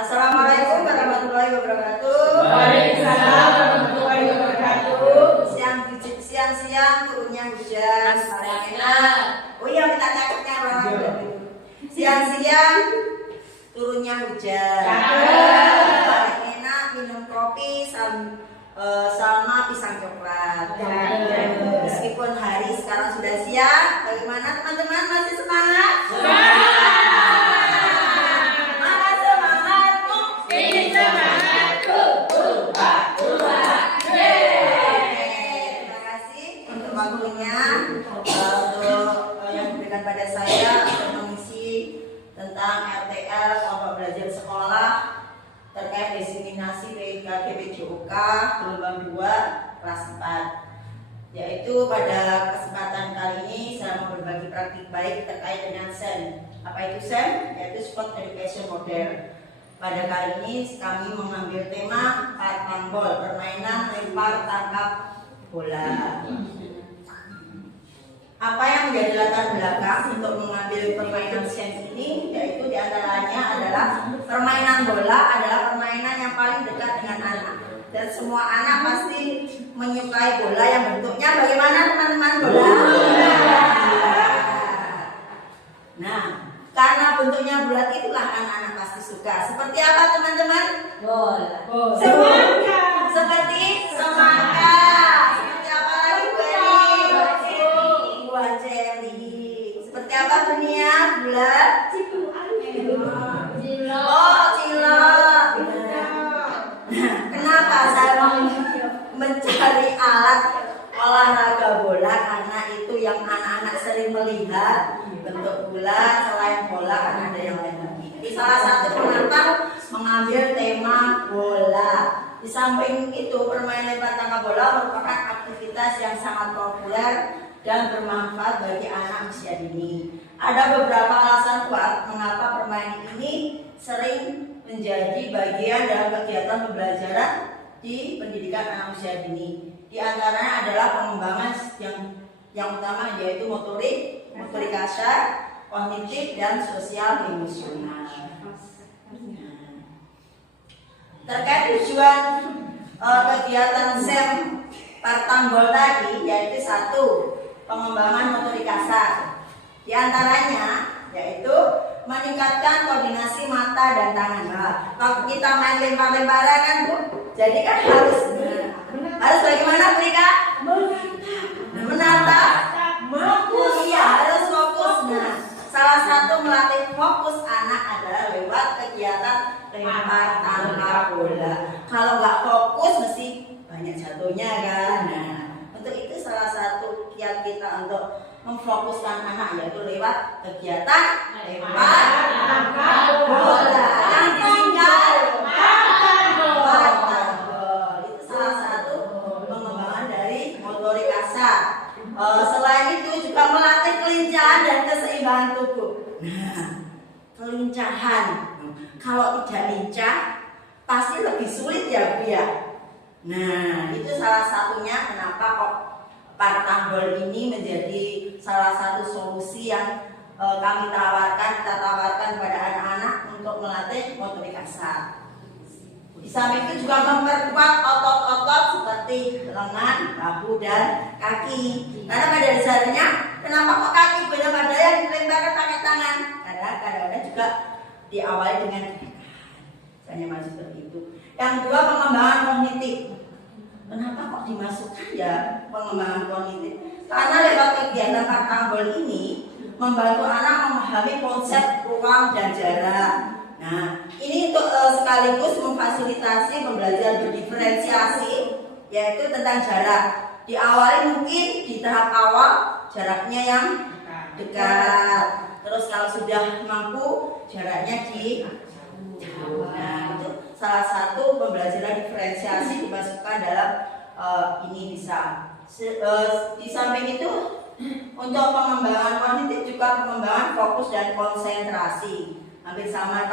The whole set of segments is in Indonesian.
Assalamualaikum warahmatullahi wabarakatuh. Waalaikumsalam warahmatullahi wabarakatuh. Siang-siang turunnya hujan. Paling enak. Oh iya, minta cakepnya orang. Siang-siang turunnya hujan. Paling enak minum kopi sama pisang coklat. Meskipun hari sekarang sudah siang, bagaimana teman-teman, masih semangat? Yang diberikan pada saya untuk mengisi tentang RTL kelompok belajar sekolah terkait diseminasi PIKG PJOK gelombang 2 kelas 4, yaitu pada kesempatan kali ini saya mau berbagi praktik baik terkait dengan SEM. Apa itu SEM? Yaitu Sport Education Model. Pada kali ini kami mengambil tema partambol, permainan lempar tangkap bola. Apa yang menjadi latar belakang untuk mengambil permainan SEM ini, yaitu diantaranya adalah permainan bola adalah permainan yang paling dekat dengan anak, dan semua anak pasti menyukai bola yang bentuknya bagaimana teman-teman? Bola. Nah, karena bentuknya bulat itulah anak-anak pasti suka. Seperti apa teman-teman? Bola. Semangka. Seperti semangka. Seperti apa lagi, buah ceri. Seperti apa dunia? Bulat. Oh, cilok. Kenapa saya mencari alat olahraga bola? Karena itu yang anak-anak sering melihat bentuk bulat. Selain bola kan ada yang lain lagi. Jadi salah satu kenapa mengambil tema bola. Di samping itu, permainan lempar tangkap bola merupakan aktivitas yang sangat populer dan bermanfaat bagi anak usia dini. Ada beberapa alasan kuat mengapa permainan ini sering menjadi bagian dalam kegiatan pembelajaran di pendidikan anak usia dini. Di antaranya adalah pengembangan yang utama, yaitu motorik kasar, kognitif, dan sosial emosional. Terkait tujuan kegiatan SEM partambol tadi, yaitu 1. Pengembangan motorik kasar. Di antaranya yaitu meningkatkan koordinasi mata dan tangan. Nah, kalau kita main lempar-lemparan kan Bu, jadi kan harus bagaimana mereka? Menatap. Fokus, ya, harus fokus. Nah, salah satu melatih fokus anak adalah lewat kegiatan lempar tangkap bola. Kalau nggak fokus mesti banyak jatuhnya kan. Nah, untuk itu salah satu kiat kita untuk memfokuskan anak yaitu lewat kegiatan lempar tangkap bola. Yang disingkat partambol. Itu salah satu pengembangan dari motorik kasar. Selain itu juga melatih kelincahan dan keseimbangan tubuh. Nah, kelincahan. Kalau tidak lincah pasti lebih sulit ya Bu ya. Nah, itu salah satunya kenapa kok partambol ini menjadi salah satu solusi yang kita tawarkan pada anak-anak untuk melatih motorik kasar. Di samping itu juga memperkuat otot-otot seperti lengan, bahu, dan kaki. Karena pada dasarnya, kenapa kok kaki benda-benda yang dilemparkan pakai tangan? Karena kadang-kadang juga diawali dengan misalnya seperti itu. Yang 2, pengembangan kognitif. Kenapa kok dimasukkan ya pengembangan kognitif? Karena lewat kegiatan partambol ini membantu anak memahami konsep ruang dan jarak. Nah, ini untuk sekaligus memfasilitasi pembelajaran berdiferensiasi, yaitu tentang jarak. Diawali mungkin di tahap awal jaraknya yang dekat. Terus kalau sudah mampu jaraknya jauh. Nah, itu salah satu pembelajaran diferensiasi dimasukkan dalam ini bisa. Di samping itu untuk pengembangan kognitif juga pengembangan fokus dan konsentrasi. Hampir sama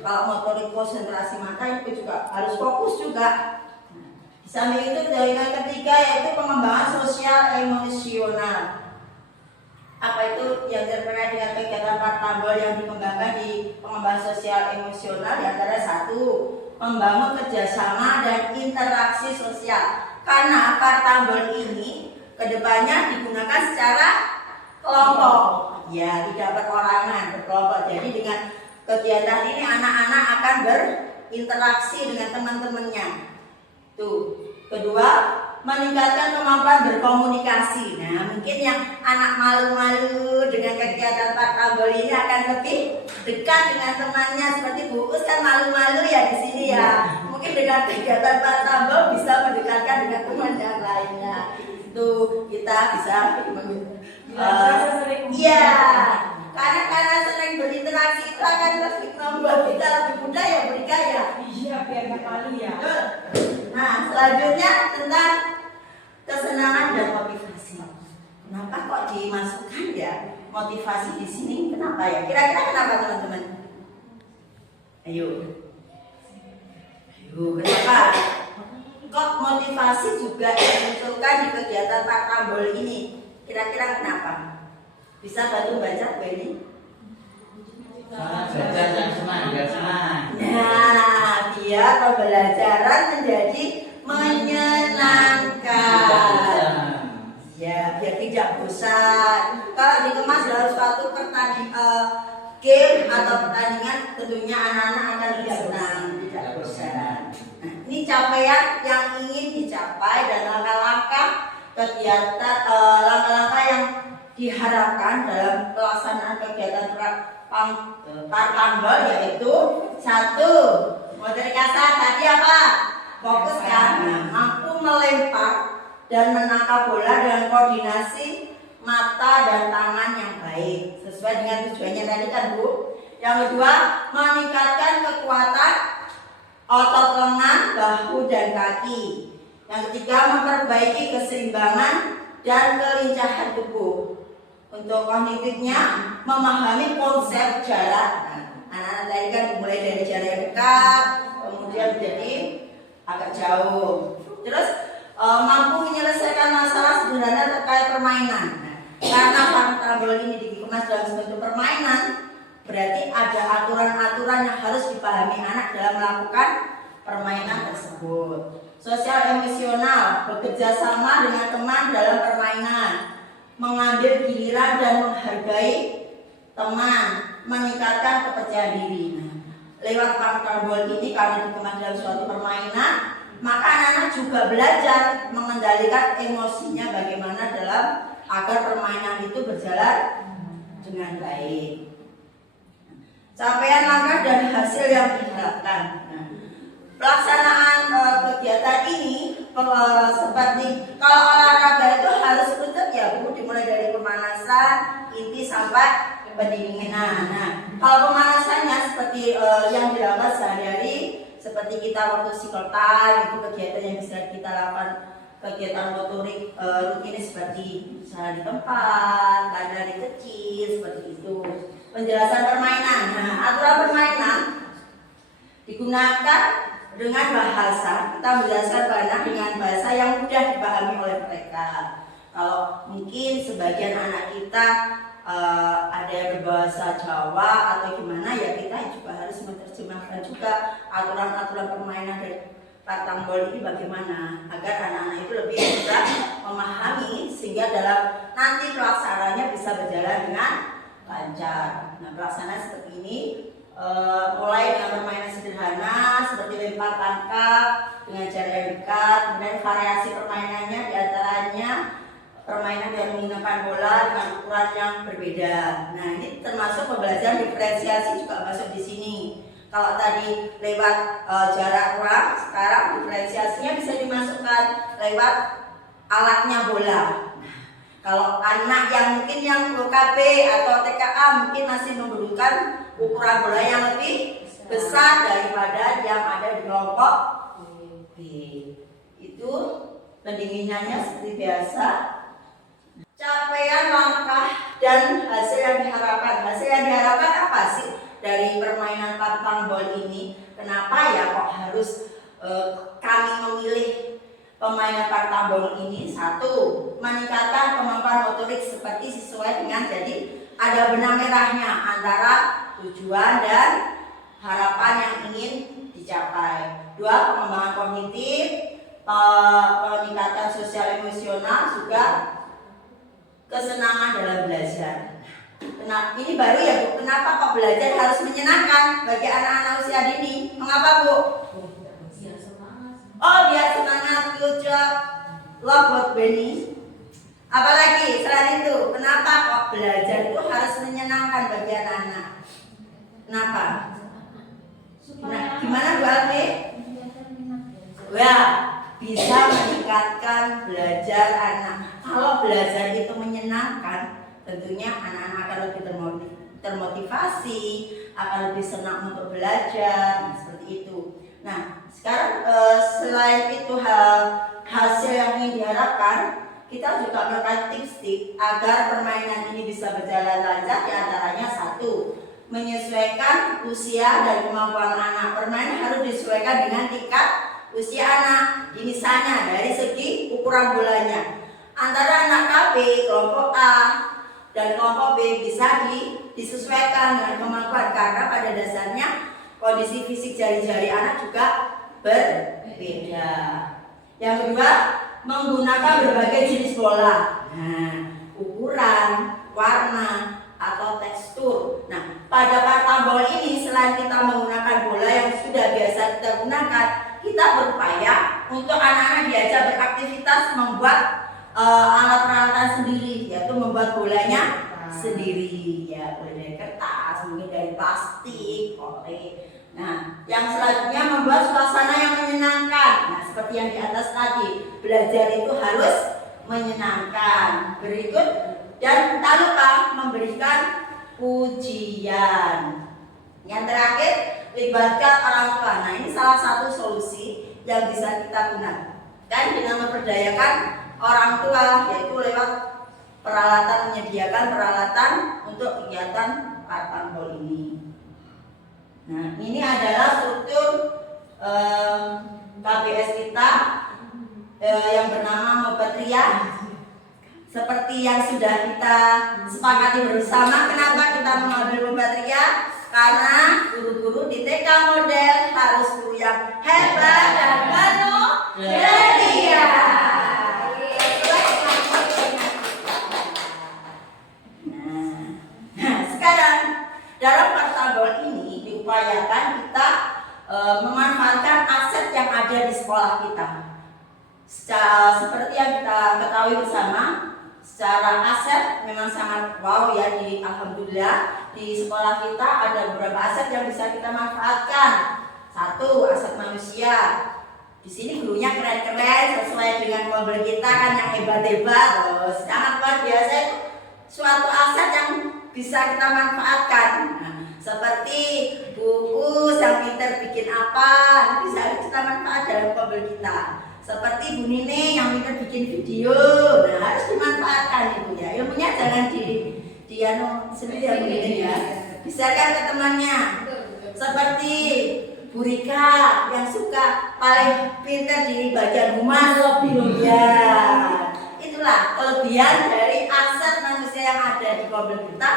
kalau motorik konsentrasi mata itu juga harus fokus juga. Di samping itu yang ketiga yaitu pengembangan sosial emosional. Apa itu yang terkait dengan kegiatan Partambol yang dikembangkan di pengembangan sosial emosional? Di antara satu, membangun kerjasama dan interaksi sosial. Karena Partambol ini kedepannya digunakan secara kelompok, ya tidak perorangan, berkelompok. Jadi dengan kegiatan ini anak-anak akan berinteraksi dengan teman-temannya. Tuh. Kedua, meningkatkan kemampuan berkomunikasi. Nah, mungkin yang anak malu-malu dengan kegiatan Partambol ini akan lebih dekat dengan temannya. Seperti Bu Us kan malu-malu ya di sini ya. Mungkin dengan kegiatan Partambol bisa mendekatkan dengan teman yang lainnya. Itu kita bisa iya. Karena sering berinteraksi itu akan lebih membuat kita lebih mudah ya berdikaya. Iya, biar nggak malu ya. Nah, selanjutnya tentang kesenangan dan motivasi. Kenapa kok dimasukkan ya motivasi di sini? Kenapa ya? Kira-kira kenapa teman-teman? Ayo, kenapa? Kok motivasi juga dimunculkan di kegiatan Partambol ini? Kira-kira kenapa? Bisa bantu baca Bu ini? Belajar dan semangat. Nah, biar pembelajaran menjadi menyenangkan. Ya, biar tidak bosan. Kalau dikemas dalam suatu game atau pertandingan, tentunya anak-anak akan lebih senang, tidak bosan. Nah, ini capaian yang ingin dicapai dan langkah-langkah kegiatan, langkah-langkah yang diharapkan dalam pelaksanaan kegiatan Partambol, yaitu satu, materi kasar tadi apa? Fokus kan, mampu melempar dan menangkap bola dengan koordinasi mata dan tangan yang baik sesuai dengan tujuannya tadi kan Bu. Yang kedua, meningkatkan kekuatan otot lengan, bahu dan kaki. Yang ketiga, memperbaiki keseimbangan dan kelincahan tubuh. Untuk kognitifnya, memahami konsep jarak. Anak-anak tadi kan mulai dari jarak yang dekat, kemudian menjadi agak jauh. Terus mampu menyelesaikan masalah sederhana terkait permainan. Karena Partambol ini dikemas dalam bentuk permainan, berarti ada aturan-aturan yang harus dipahami anak dalam melakukan permainan tersebut. Sosial emosional, bekerja sama dengan teman dalam permainan, mengambil giliran dan menghargai teman, meningkatkan kepercayaan diri. Nah, lewat Partambol ini karena dikemas dalam suatu permainan, maka anak-anak juga belajar mengendalikan emosinya bagaimana dalam agar permainan itu berjalan dengan baik. Capaian langkah dan hasil yang diharapkan. Nah, pelaksanaan kegiatan ini seperti kalau olahraga itu harus rutin ya Bu, dimulai dari pemanasan inti sampai pendinginan. Nah, kalau pemanasannya seperti yang dilakukan sehari-hari, seperti kita waktu cycle time, itu kegiatan yang bisa kita lakukan, kegiatan motorik rutin seperti misalnya di tempat, lari kecil seperti itu. Penjelasan permainan. Nah, aturan permainan digunakan dengan bahasa, kita menjelaskan permainan dengan bahasa yang mudah dipahami oleh mereka. Kalau mungkin sebagian anak kita ada yang berbahasa Jawa atau gimana, ya kita juga harus menerjemahkan juga aturan-aturan permainan dari Partambol ini bagaimana agar anak-anak itu lebih bisa memahami sehingga dalam nanti pelaksanaannya bisa berjalan dengan lancar. Nah, pelaksanaan seperti ini mulai dengan permainan sederhana seperti lempar tangkap dengan jarak yang dekat, kemudian variasi permainannya diantaranya permainan yang menggunakan bola dengan ukuran yang berbeda. Nah, ini termasuk pembelajaran diferensiasi juga masuk di sini. Kalau tadi lewat jarak ruang, sekarang diferensiasinya bisa dimasukkan lewat alatnya bola. Nah, kalau anak yang mungkin yang KB atau TKA mungkin masih membutuhkan ukuran bola yang lebih besar daripada yang ada di kelompok B. Itu pendinginannya seperti biasa. Capaian langkah dan hasil yang diharapkan. Hasil yang diharapkan apa sih dari permainan Partambol ini? Kenapa ya kok harus kami memilih Permainan Partabol ini satu, meningkatkan kemampuan motorik seperti sesuai dengan jadi ada benang merahnya antara tujuan dan harapan yang ingin dicapai. Dua, pengembangan kognitif, peningkatan sosial emosional, juga kesenangan dalam belajar. Ini baru ya Bu, kenapa kok belajar harus menyenangkan bagi anak-anak usia dini? Mengapa Bu? Oh biar semangat, good job, love buat Benny. Apalagi selain itu, kenapa kok belajar itu harus menyenangkan bagi anak-anak? Kenapa? Gimana Bu Alfi? Ya, bisa meningkatkan belajar anak. Kalau belajar itu menyenangkan, tentunya anak-anak akan lebih termotivasi, akan lebih senang untuk belajar, seperti itu. Nah, sekarang selain itu hasil yang ingin diharapkan, kita juga melakukan tips-tips agar permainan ini bisa berjalan lancar. Di antaranya satu, menyesuaikan usia dan kemampuan anak. Permainan harus disesuaikan dengan tingkat usia anak. Misalnya dari segi ukuran bolanya, antara anak KB kelompok A dan kelompok B bisa disesuaikan dengan kemampuan, karena pada dasarnya kondisi fisik jari-jari anak juga berbeda. Yang kedua, menggunakan berbagai jenis bola. Nah, ukuran, warna, atau tekstur. Nah, pada Partabol ini selain kita menggunakan bola yang sudah biasa kita gunakan, kita berupaya untuk anak-anak diajak beraktivitas membuat alat peralatan sendiri, yaitu membuat bolanya sendiri, ya boleh dari kertas, mungkin dari plastik, oleh. Nah, yang selanjutnya membuat suasana yang menyenangkan. Nah, seperti yang di atas tadi, belajar itu harus menyenangkan. Berikut, dan tak lupa memberikan pujian. Yang terakhir, libatkan orang tua. Nah, ini salah satu solusi yang bisa kita gunakan dengan memperdayakan orang tua, yaitu lewat menyediakan peralatan untuk kegiatan Partabol ini. Nah, ini adalah struktur KBS kita yang bernama Mopetria. Seperti yang sudah kita sepakati bersama, kenapa kita mengambil Mopetria? Karena guru-guru di TK Model harus guru yang hebat dan penuh ceria. Nah, sekarang dalam Partabol ini diupayakan kita memanfaatkan aset yang ada di sekolah kita. Seperti yang kita ketahui bersama, secara aset memang sangat wow ya, alhamdulillah di sekolah kita ada beberapa aset yang bisa kita manfaatkan. Satu, aset manusia. Di sini gurunya keren-keren sesuai dengan mobil kita kan, yang hebat-hebat, sangat luar biasa. Itu suatu aset yang bisa kita manfaatkan. Nah, seperti buku yang pintar bikin apa, bisa kita manfaat dalam mobil kita. Seperti Bu Nini yang pintar bikin video, nah harus dimanfaatkan itu ya. Ilmunya jangan sendiri ya Bu Nini ya. Bisa kan ke temannya. Seperti Bu Rika yang suka paling pintar di bagian humas lebih ya. Itulah kelebihan dari aset manusia yang ada di mobil kita.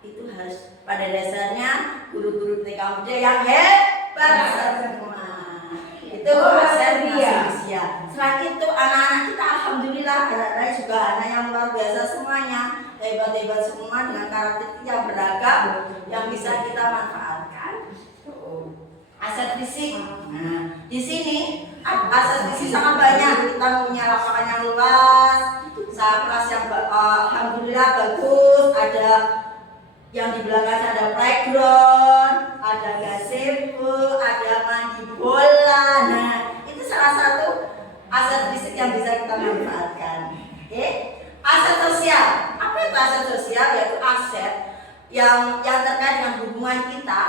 Itu harus pada dasarnya guru-guru TK Muda yang hebat semua. Itu aset manusia. Selain itu anak-anak kita alhamdulillah anak-anak juga anak yang luar biasa semuanya, hebat-hebat semua dengan karakter yang beragam yang bisa kita manfaatkan. Aset fisik. Nah, di sini aset fisik sangat banyak. Kita punya lapangan yang luas, kelas yang alhamdulillah bagus, ada yang di belakang ada playground, ada gazebo, ada mandi bola. Nah, itu salah satu aset fisik yang bisa kita manfaatkan. Oke? Aset sosial. Apa itu aset sosial? Yaitu aset yang terkait dengan hubungan kita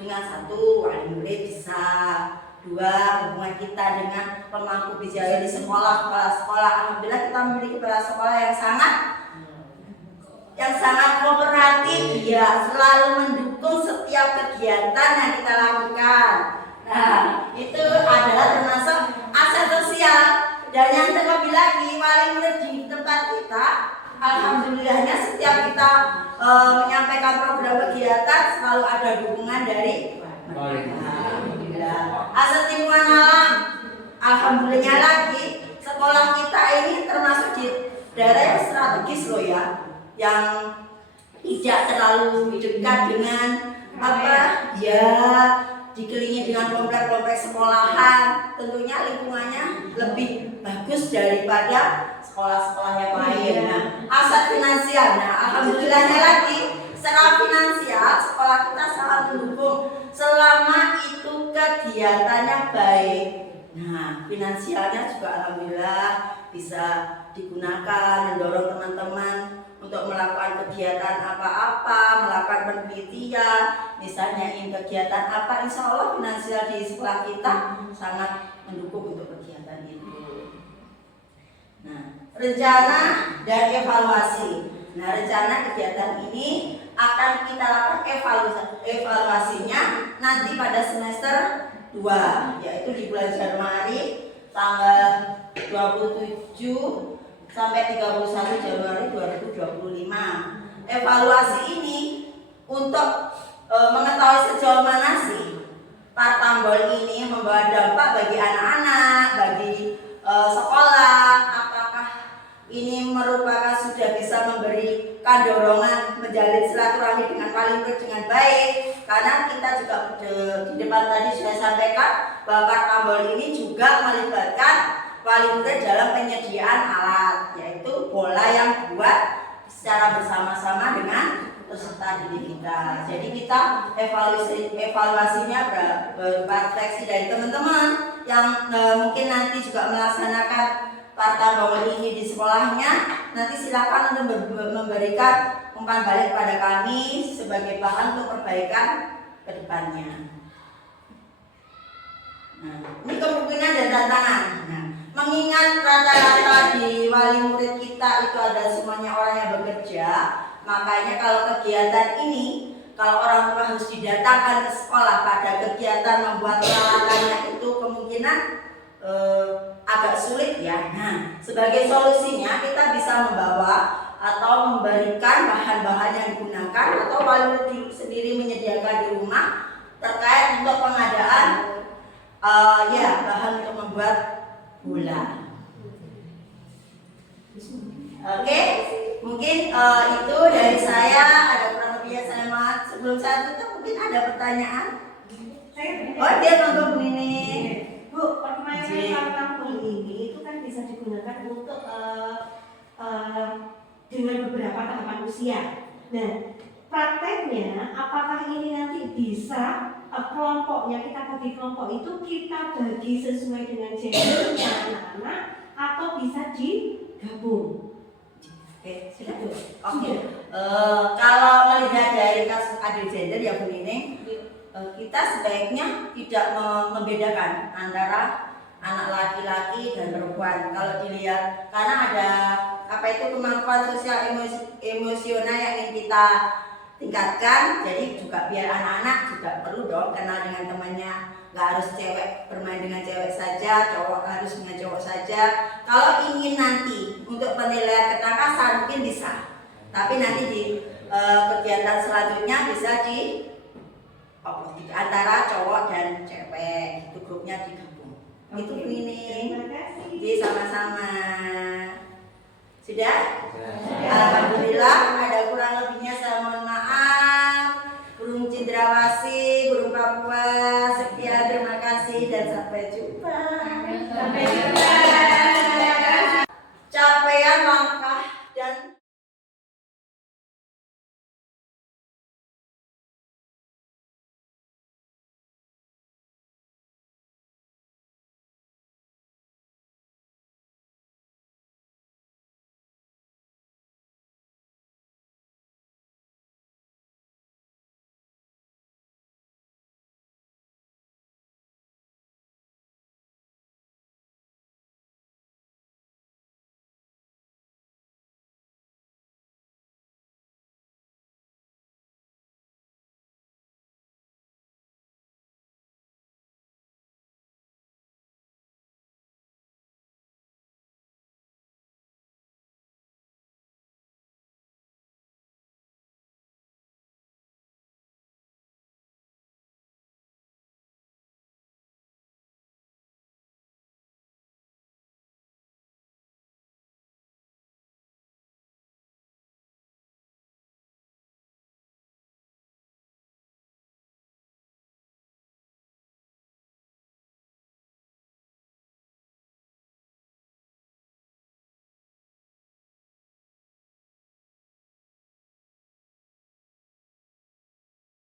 dengan satu wali murid bisa, dua hubungan kita dengan pemangku bicara di sekolah, kepala sekolah. Alhamdulillah kita memiliki kepala sekolah yang sangat kooperatif, ya, selalu mendukung setiap kegiatan yang kita lakukan. Nah, itu adalah termasuk aset sosial. Dan yang terlebih lagi wali murid di tempat kita, alhamdulillahnya setiap kita menyampaikan program kegiatan selalu ada dukungan dari alhamdulillah. Asal lingkungan alam, alhamdulillahnya lagi sekolah kita ini termasuk di daerah yang strategis loh ya, yang tidak terlalu dekat dengan dikelilingi dengan komplek-komplek sekolahan. Tentunya lingkungannya lebih bagus daripada sekolah-sekolah yang lain. Nah, aset finansial, alhamdulillahnya lagi secara finansial sekolah kita sangat mendukung selama itu kegiatannya baik. Nah, finansialnya juga alhamdulillah bisa digunakan, mendorong teman-teman untuk melakukan kegiatan apa-apa, melakukan penelitian, misalnya kegiatan apa, insya Allah finansial di sekolah kita sangat mendukung untuk kegiatan itu. Nah, rencana dan evaluasi. Nah, rencana kegiatan ini akan kita lakukan evaluasinya nanti pada semester 2, yaitu di bulan Januari tanggal 27 sampai 31 Januari 2025. Evaluasi ini untuk mengetahui sejauh mana sih Partambol ini membawa dampak bagi anak-anak, bagi sekolah, apakah ini merupakan sudah bisa memberikan dorongan menjalin silaturahmi dengan wali murid dengan baik. Karena kita juga di depan tadi sudah sampaikan bahwa Partambol ini juga melibatkan wali murid dalam penyediaan alat, yaitu bola yang dibuat secara bersama-sama dengan peserta didik kita. Jadi kita evaluasinya berupa refleksi dari teman-teman yang mungkin nanti juga melaksanakan Partambol ini di sekolahnya. Nanti silakan untuk memberikan umpan balik pada kami sebagai bahan untuk perbaikan ke depannya. Nah, ini kemungkinan dan tantangan. Nah, mengingat rata-rata di wali murid kita itu ada semuanya orang yang bekerja, makanya kalau kegiatan ini, kalau orang tua harus didatangkan ke sekolah pada kegiatan membuat peralatannya itu kemungkinan agak sulit ya. Nah, sebagai solusinya kita bisa membawa atau memberikan bahan-bahan yang digunakan atau wali murid sendiri menyediakan di rumah terkait untuk pengadaan bahan untuk membuat bola. Oke, mungkin itu dari saya. Ada kurang lebihnya saya maaf. Sebelum saya tutup mungkin ada pertanyaan. Oh, dia nonton ini. Bu, permainan Partambol ini itu kan bisa digunakan untuk dengan beberapa tahapan usia. Nah, prakteknya apakah ini nanti bisa kelompoknya kita bagi kelompok itu kita bagi sesuai dengan gendernya anak-anak atau bisa digabung? Oke, silakan. Oke. Kalau melihat dari kasus adil gender ya Bu Nining, kita sebaiknya tidak membedakan antara anak laki-laki dan perempuan. Kalau dilihat, karena ada kemampuan sosial emosional yang ingin kita tingkatkan, jadi juga biar anak-anak juga perlu dong kenal dengan temannya. Nggak harus cewek bermain dengan cewek saja, cowok harus dengan cowok saja. Kalau ingin nanti untuk penilaian ketangkasan mungkin bisa, tapi nanti di kegiatan selanjutnya bisa di antara cowok dan cewek, itu grupnya digabung. Itu ini. Terima kasih. Jadi sama-sama. Sudah?